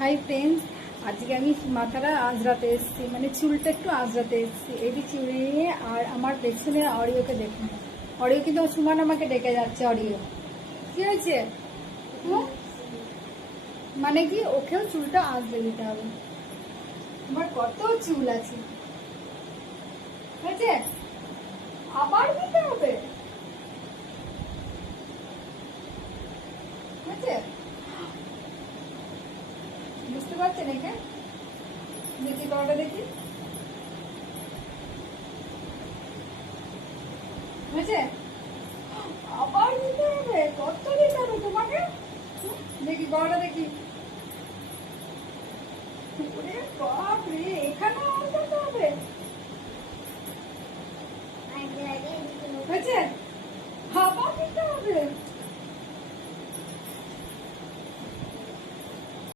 Hi friends, আজকে আমি মাথাটা আজরাতে এসেছি, মানে চুলটা একটু আজরাতে এসেছি। এটি চুল নিয়ে আর আমার পেছনে অরিওকে দেখুন। অরিও কিন্তু সুমান আমাকে ডেকে যাচ্ছে। অরিও কি হয়েছে? মানে কি ওকেও চুলটা আজরে দিতে হবে। আমার কত চুল আছে, হয়েছে আবার দিতে হবে, হয়েছে? বুঝতে পারছেন? একে দেখি কটা দেখি, হয়েছে? আবার দিতে হবে? কত দিতে হবে তোমাকে? দেখি কটা দেখি।